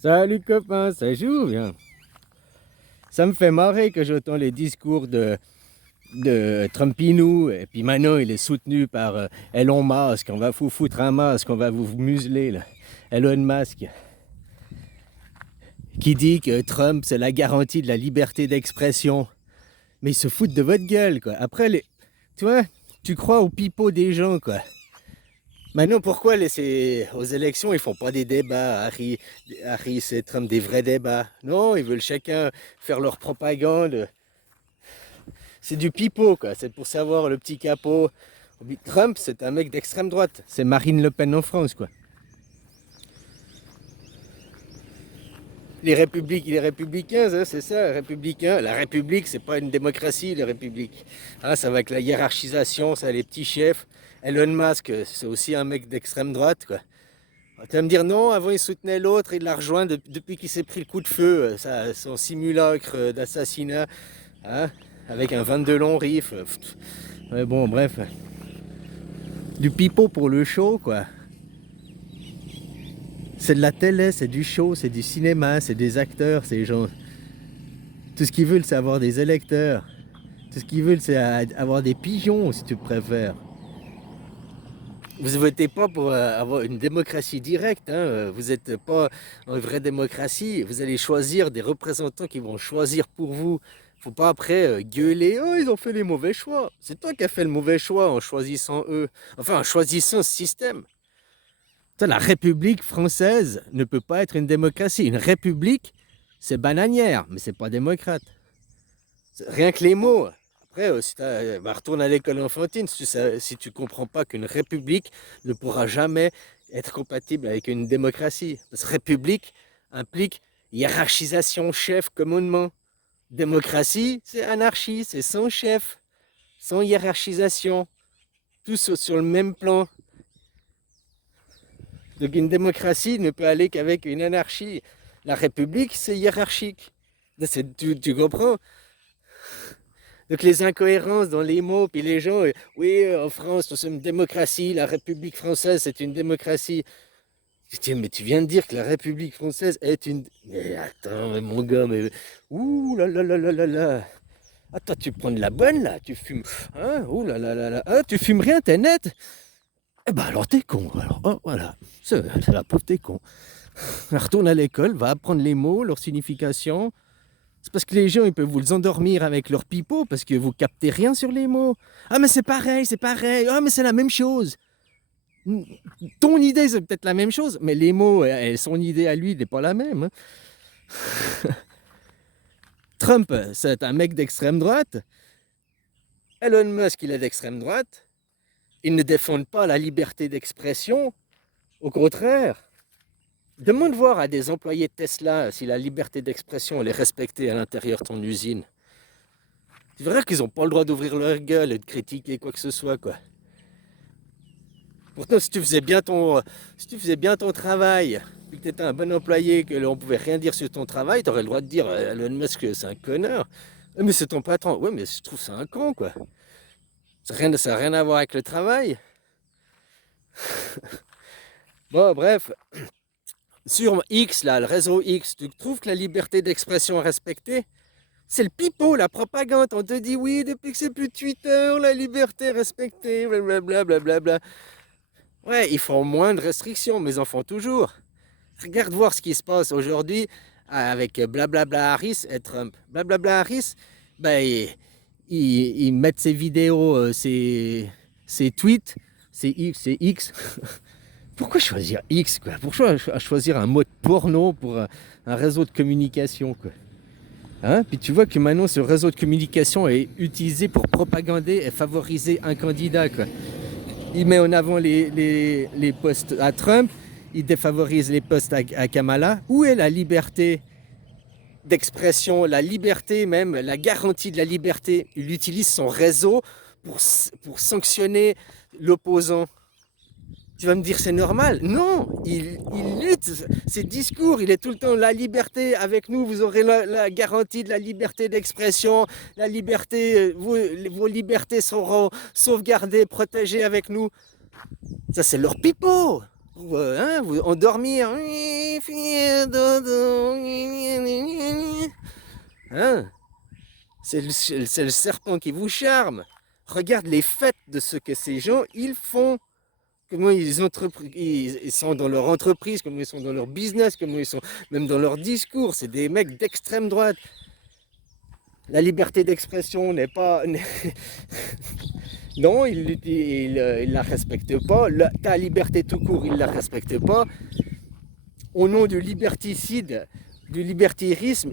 Salut copain, ça joue bien. Ça me fait marrer que j'entends les discours de Trumpinou et puis maintenant il est soutenu par Elon Musk. On va vous foutre un masque, on va vous museler là. Elon Musk qui dit que Trump c'est la garantie de la liberté d'expression. Mais ils se foutent de votre gueule quoi. Après tu vois, tu crois au pipeau des gens quoi. Maintenant, pourquoi aux élections, ils font pas des débats, Harris et Trump, des vrais débats? Non, ils veulent chacun faire leur propagande. C'est du pipeau, quoi. C'est pour savoir le petit capot. Trump, c'est un mec d'extrême droite. C'est Marine Le Pen en France, quoi. Les républicains, hein, c'est ça, républicains. La République, c'est pas une démocratie, la République. Ah, ça va avec la hiérarchisation, ça, les petits chefs. Elon Musk, c'est aussi un mec d'extrême droite, quoi. Tu vas me dire non, avant il soutenait l'autre, il l'a rejoint depuis qu'il s'est pris le coup de feu, son simulacre d'assassinat, hein, avec un 22 long riff. Ouais, bon, bref. Du pipeau pour le show, quoi. C'est de la télé, c'est du show, c'est du cinéma, c'est des acteurs, ces gens. Tout ce qu'ils veulent, c'est avoir des électeurs. Tout ce qu'ils veulent, c'est avoir des pigeons, si tu préfères. Vous ne votez pas pour avoir une démocratie directe, hein. Vous n'êtes pas en vraie démocratie. Vous allez choisir des représentants qui vont choisir pour vous. Faut pas après gueuler, oh ils ont fait les mauvais choix. C'est toi qui as fait le mauvais choix en choisissant eux. Enfin en choisissant ce système. La République française ne peut pas être une démocratie. Une république, c'est bananière, mais c'est pas démocrate. Rien que les mots. Après, si retourne à l'école enfantine si tu comprends pas qu'une république ne pourra jamais être compatible avec une démocratie. Parce que république implique hiérarchisation, chef, commandement. Démocratie, c'est anarchie, c'est sans chef, sans hiérarchisation, tous sur le même plan. Donc une démocratie ne peut aller qu'avec une anarchie. La république, c'est hiérarchique. Tu comprends? Donc les incohérences dans les mots, puis les gens, oui, en France, nous sommes une démocratie, la République française, c'est une démocratie. Je dis, mais tu viens de dire que la République française est une... Mais attends, mais mon gars, mais... Ouh là là là là là là. Attends, tu prends de la bonne, là, tu fumes... Hein? Ouh là là là là. Ah, tu fumes rien, t'es net? Eh ben alors t'es con, alors. Oh, voilà, c'est la preuve, t'es con. Retourne à l'école, va apprendre les mots, leur signification. C'est parce que les gens, ils peuvent vous les endormir avec leur pipeau parce que vous captez rien sur les mots. Ah, mais c'est pareil, c'est pareil. Ah, mais c'est la même chose. Ton idée, c'est peut-être la même chose, mais les mots, son idée à lui n'est pas la même. Hein. Trump, c'est un mec d'extrême droite. Elon Musk, il est d'extrême droite. Ils ne défendent pas la liberté d'expression. Au contraire. Demande voir à des employés de Tesla si la liberté d'expression elle est respectée à l'intérieur de ton usine. Tu verras qu'ils n'ont pas le droit d'ouvrir leur gueule et de critiquer quoi que ce soit, quoi. Pourtant, si tu faisais bien ton travail, puis que tu étais un bon employé, que l'on pouvait rien dire sur ton travail, tu aurais le droit de dire Elon Musk, c'est un connard. Mais c'est ton patron. Ouais, mais je trouve ça un con, quoi. Ça n'a rien à voir avec le travail. Bon, bref. Sur X, là, le réseau X, tu trouves que la liberté d'expression est respectée? C'est le pipeau, la propagande. On te dit oui, depuis que c'est plus Twitter, la liberté est respectée, blablabla. Bla. Ouais, ils font moins de restrictions, mais ils en font toujours. Regarde voir ce qui se passe aujourd'hui avec blablabla Harris et Trump. Blablabla Harris, ben, ils mettent ses vidéos, ses tweets, c'est X. Pourquoi choisir X, quoi? Pourquoi choisir un mode porno pour un réseau de communication, quoi? Hein? Puis tu vois que maintenant ce réseau de communication est utilisé pour propagander et favoriser un candidat, quoi. Il met en avant les postes à Trump, il défavorise les postes à Kamala. Où est la liberté d'expression, la liberté même, la garantie de la liberté? Il utilise son réseau pour sanctionner l'opposant. Tu vas me dire c'est normal? Non, il lutte, ses discours, il est tout le temps la liberté avec nous, vous aurez la garantie de la liberté d'expression, la liberté, vos libertés seront sauvegardées, protégées avec nous. Ça c'est leur pipeau, pour vous endormir, Fais dodo. Hein? C'est le serpent qui vous charme. Regarde les fêtes de ce que ces gens, ils font. Comment ils sont dans leur entreprise, comment ils sont dans leur business, comment ils sont même dans leur discours. C'est des mecs d'extrême droite. La liberté d'expression n'est pas... Non, il la respecte pas. Ta liberté tout court, il la respecte pas. Au nom du liberticide, du libertirisme,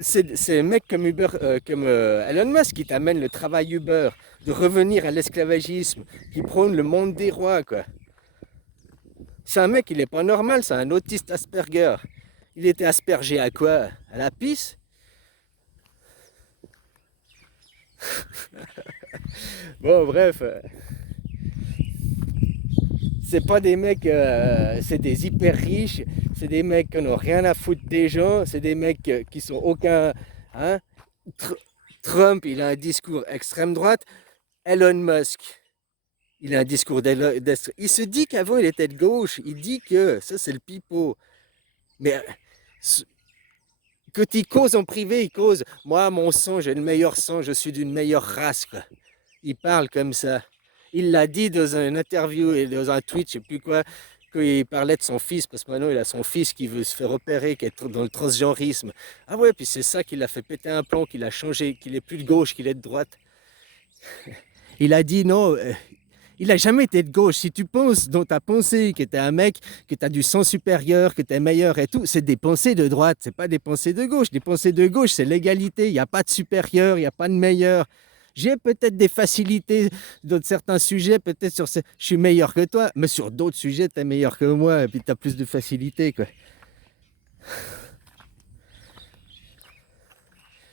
c'est un mec comme Elon Musk qui t'amène le travail Uber, de revenir à l'esclavagisme, qui prône le monde des rois, quoi. C'est un mec, il est pas normal, c'est un autiste Asperger. Il était aspergé à quoi? À la pisse? Bon, bref. C'est pas des mecs, c'est des hyper riches, c'est des mecs qui n'ont rien à foutre des gens, c'est des mecs qui sont aucun... Hein? Trump, il a un discours extrême droite. Elon Musk, il a un discours d'extrême... Il se dit qu'avant il était de gauche, il dit que ça c'est le pipeau. Mais quand il cause en privé, il cause, moi mon sang, j'ai le meilleur sang, je suis d'une meilleure race, quoi. Il parle comme ça. Il l'a dit dans une interview et dans un tweet, je sais plus quoi, quand il parlait de son fils, parce que maintenant il a son fils qui veut se faire opérer, qui est dans le transgenrisme. Ah ouais, puis c'est ça qui l'a fait péter un plomb, qu'il a changé, qu'il est plus de gauche, qu'il est de droite. Il a dit non, il n'a jamais été de gauche. Si tu penses dans ta pensée que tu es un mec, que tu as du sang supérieur, que tu es meilleur et tout, c'est des pensées de droite, c'est pas des pensées de gauche. Les pensées de gauche, c'est l'égalité, il n'y a pas de supérieur, il n'y a pas de meilleur. J'ai peut-être des facilités dans certains sujets, peut-être je suis meilleur que toi, mais sur d'autres sujets, tu es meilleur que moi et puis tu as plus de facilité, quoi.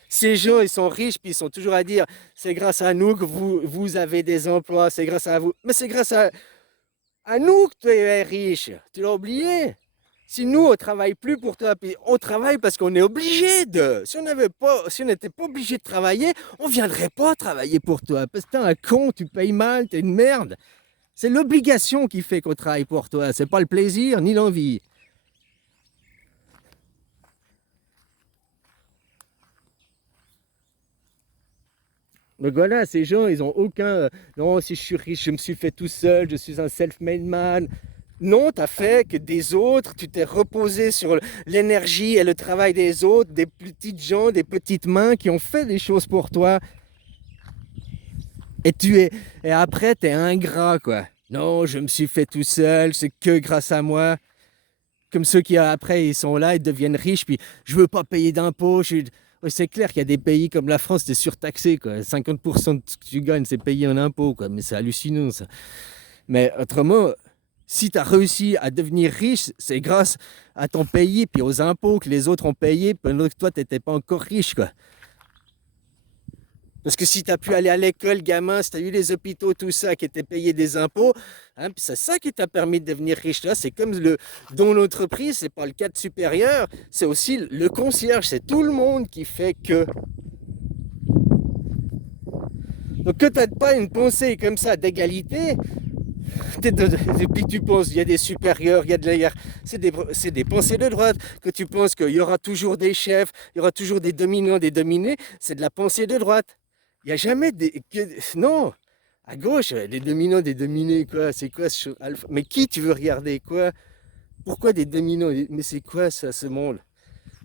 Ces gens, ils sont riches, puis ils sont toujours à dire c'est grâce à nous que vous avez des emplois, c'est grâce à vous. Mais c'est grâce à nous que tu es riche. Tu l'as oublié. Si nous, on travaille plus pour toi, puis on travaille parce qu'on est obligé de. Si on n'était pas obligé de travailler, on viendrait pas travailler pour toi. Parce que t'es un con, tu payes mal, t'es une merde. C'est l'obligation qui fait qu'on travaille pour toi. C'est pas le plaisir ni l'envie. Donc voilà, ces gens, ils ont aucun. Non, si je suis riche, je me suis fait tout seul, je suis un self-made man. Non, tu as fait que des autres, tu t'es reposé sur l'énergie et le travail des autres, des petites gens, des petites mains qui ont fait des choses pour toi. Et après, tu es ingrat, quoi. Non, je me suis fait tout seul, c'est que grâce à moi. Comme ceux qui, après, ils sont là, ils deviennent riches, puis je veux pas payer d'impôts. Ouais, c'est clair qu'il y a des pays comme la France, c'est surtaxé, quoi. 50% de ce que tu gagnes, c'est payé en impôts, quoi. Mais c'est hallucinant, ça. Mais autrement, si tu as réussi à devenir riche, c'est grâce à ton pays, puis aux impôts que les autres ont payés, pendant que toi, tu n'étais pas encore riche, quoi. Parce que si tu as pu aller à l'école, gamin, si tu as eu les hôpitaux, tout ça, qui étaient payés des impôts, hein, puis c'est ça qui t'a permis de devenir riche. Là, c'est comme dans l'entreprise, c'est pas le cadre supérieur, c'est aussi le concierge, c'est tout le monde qui fait que. Donc que tu n'as pas une pensée comme ça d'égalité, depuis que tu penses qu'il y a des supérieurs, il y a de la hiérarchie, c'est des pensées de droite. Que tu penses qu'il y aura toujours des chefs, il y aura toujours des dominants, des dominés, c'est de la pensée de droite. Il n'y a jamais non, à gauche, des dominants, des dominés, quoi. C'est quoi ce alpha? Mais qui tu veux regarder, quoi? Pourquoi des dominants? Mais c'est quoi ça, ce monde?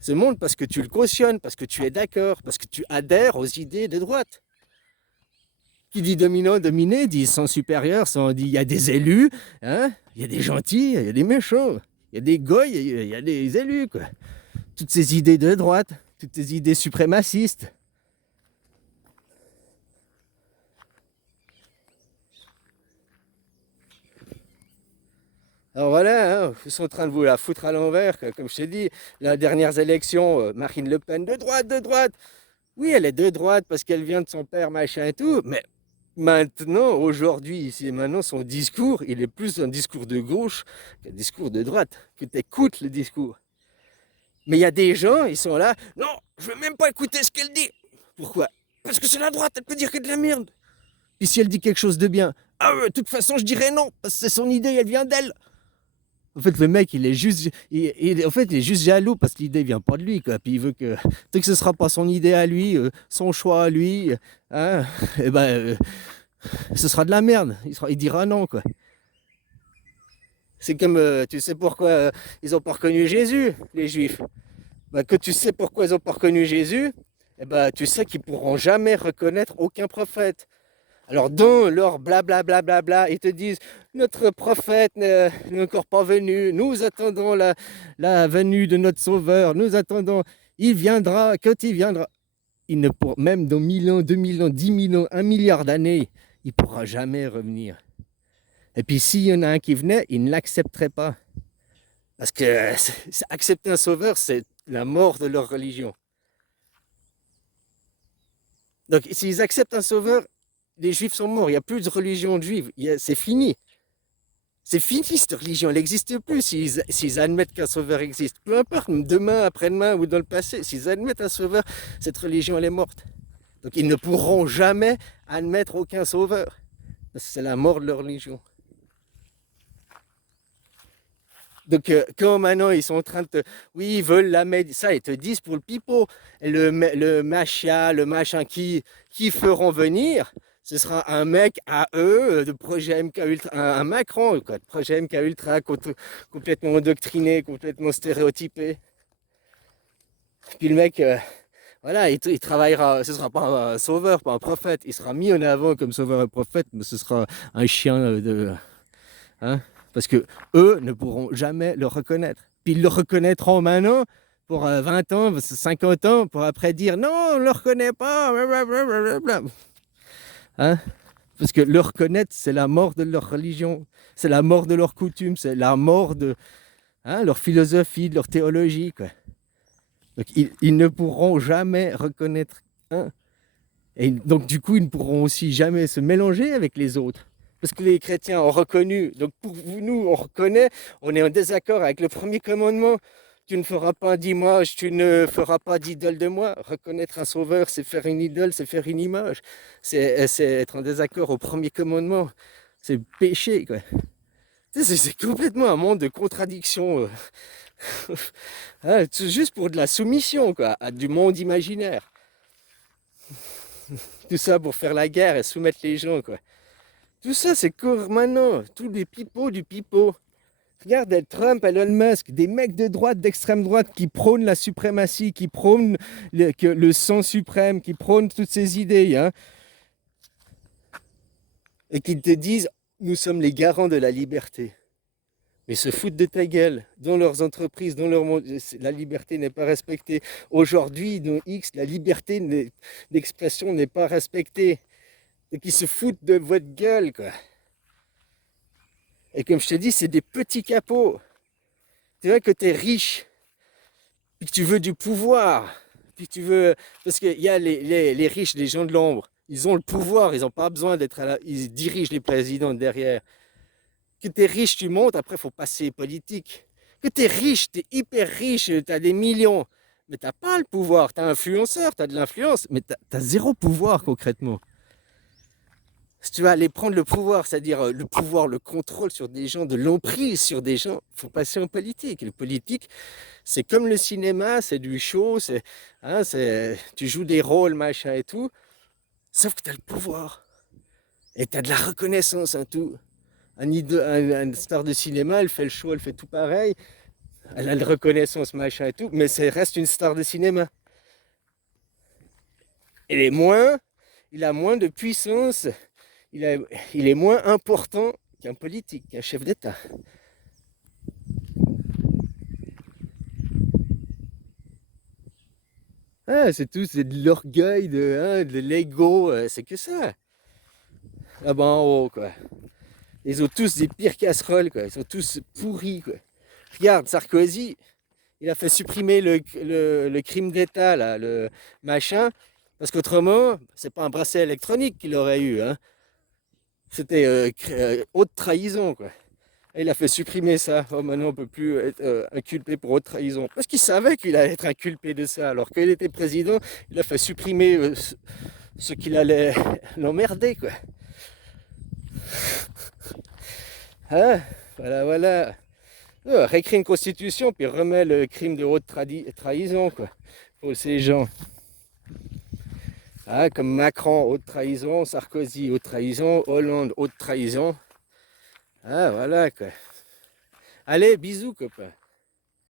Ce monde parce que tu le cautionnes, parce que tu es d'accord, parce que tu adhères aux idées de droite. Qui dit dominant, dominé, dit sans supérieur, dit il y a des élus, hein, il y a des gentils, il y a des méchants, il y a des goyes, il y a des élus, quoi. Toutes ces idées de droite, toutes ces idées suprémacistes. Alors voilà, hein, ils sont en train de vous la foutre à l'envers, quoi. Comme je t'ai dit, les dernières élections, Marine Le Pen, de droite, de droite. Oui, elle est de droite parce qu'elle vient de son père, machin et tout, mais maintenant, aujourd'hui, ici et maintenant, son discours, il est plus un discours de gauche qu'un discours de droite, que tu écoutes le discours. Mais il y a des gens, ils sont là, non, je veux même pas écouter ce qu'elle dit. Pourquoi? Parce que c'est la droite, elle peut dire que de la merde. Puis si elle dit quelque chose de bien, ah, de toute façon, je dirais non, parce que c'est son idée, elle vient d'elle. En fait, le mec, il est juste, en fait, il est juste jaloux parce que l'idée vient pas de lui, quoi. Puis il veut que, tant que ce sera pas son idée à lui, son choix à lui, hein, et ben, ce sera de la merde. Il dira non, quoi. C'est comme, tu sais pourquoi ils ont pas reconnu Jésus, les Juifs. Ben, que tu sais pourquoi ils ont pas reconnu Jésus, eh ben, tu sais qu'ils pourront jamais reconnaître aucun prophète. Alors dans leur blablabla, bla, bla, bla, ils te disent notre prophète n'est encore pas venu, nous attendons la venue de notre sauveur, nous attendons, il viendra, quand il viendra, il ne pourra, même dans 1000 ans, 2000 ans, 10 000 ans, 1 milliard d'années, il ne pourra jamais revenir. Et puis s'il y en a un qui venait, il ne l'accepterait pas. Parce que accepter un sauveur, c'est la mort de leur religion. Donc s'ils acceptent un sauveur, les juifs sont morts, il n'y a plus de religion juive, c'est fini. C'est fini cette religion, elle n'existe plus s'ils admettent qu'un sauveur existe. Peu importe, demain, après-demain ou dans le passé, s'ils admettent un sauveur, cette religion elle est morte. Donc ils ne pourront jamais admettre aucun sauveur. Parce que c'est la mort de leur religion. Donc quand maintenant ils sont en train de oui, ils veulent la mettre, ça ils te disent pour le pipeau, le machin, le machin qui feront venir, ce sera un mec à eux de projet MK Ultra, un Macron quoi, de projet MK Ultra complètement endoctriné, complètement stéréotypé. Puis le mec, voilà, il travaillera, ce sera pas un sauveur, pas un prophète, il sera mis en avant comme sauveur et prophète, mais ce sera un chien de, hein, parce que eux ne pourront jamais le reconnaître. Puis ils le reconnaîtront maintenant pour 20 ans, 50 ans, pour après dire non, on ne le reconnaît pas. Hein? Parce que le reconnaître, c'est la mort de leur religion, c'est la mort de leur coutume, c'est la mort de leur philosophie, de leur théologie. Quoi. Donc ils ne pourront jamais reconnaître un. Et donc du coup, ils ne pourront aussi jamais se mélanger avec les autres. Parce que les chrétiens ont reconnu, donc pour nous, on reconnaît, on est en désaccord avec le premier commandement. Tu ne feras pas d'image, tu ne feras pas d'idole de moi. Reconnaître un sauveur, c'est faire une idole, c'est faire une image. C'est être en désaccord au premier commandement. C'est péché, quoi. C'est complètement un monde de contradictions. Juste pour de la soumission, quoi, à du monde imaginaire. Tout ça pour faire la guerre et soumettre les gens, quoi. Tout ça, c'est court maintenant. Tous les pipeaux du pipeau. Regarde Trump, Elon Musk, des mecs de droite, d'extrême droite qui prônent la suprématie, qui prônent le sang suprême, qui prônent toutes ces idées, hein, et qui te disent nous sommes les garants de la liberté. Mais se foutent de ta gueule. Dans leurs entreprises, dans leur monde, la liberté n'est pas respectée. Aujourd'hui, dans X, la liberté d'expression n'est pas respectée. Et qui se foutent de votre gueule, quoi. Et comme je te dis, c'est des petits capots. C'est vrai que tu es riche, puis que tu veux du pouvoir, puis que tu veux... Parce qu'il y a les riches, les gens de l'ombre, ils ont le pouvoir, ils n'ont pas besoin d'être ils dirigent les présidents derrière. Que tu es riche, tu montes, après il faut passer politique. Que tu es riche, tu es hyper riche, tu as des millions, mais tu n'as pas le pouvoir, tu es influenceur, tu as de l'influence, mais tu as zéro pouvoir concrètement. Si tu vas aller prendre le pouvoir, c'est-à-dire le pouvoir, le contrôle sur des gens, de l'emprise sur des gens, il faut passer en politique. Et le politique, c'est comme le cinéma, c'est du show, tu joues des rôles, machin et tout, sauf que tu as le pouvoir. Et tu as de la reconnaissance, tout. Une star de cinéma, elle fait le show, elle fait tout pareil, elle a de la reconnaissance, machin et tout, mais ça reste une star de cinéma. Il a moins de puissance, il est moins important qu'un politique, qu'un chef d'État. C'est tout, c'est de l'orgueil, de l'ego, c'est que ça. Là-bas en haut, quoi. Ils ont tous des pires casseroles, quoi. Ils sont tous pourris, quoi. Regarde, Sarkozy, il a fait supprimer le crime d'État, là, le machin, parce qu'autrement, c'est pas un bracelet électronique qu'il aurait eu, hein. C'était haute trahison, quoi. Et il a fait supprimer ça. Oh, maintenant, on ne peut plus être inculpé pour haute trahison. Parce qu'il savait qu'il allait être inculpé de ça. Alors qu'il était président, il a fait supprimer ce qu'il allait l'emmerder, quoi. Hein? Voilà, voilà. Réécris une constitution, puis remets le crime de haute trahison, quoi, pour ces gens. Ah, comme Macron, haute trahison, Sarkozy, haute trahison, Hollande, haute trahison. Ah, voilà, quoi. Allez, bisous, copain.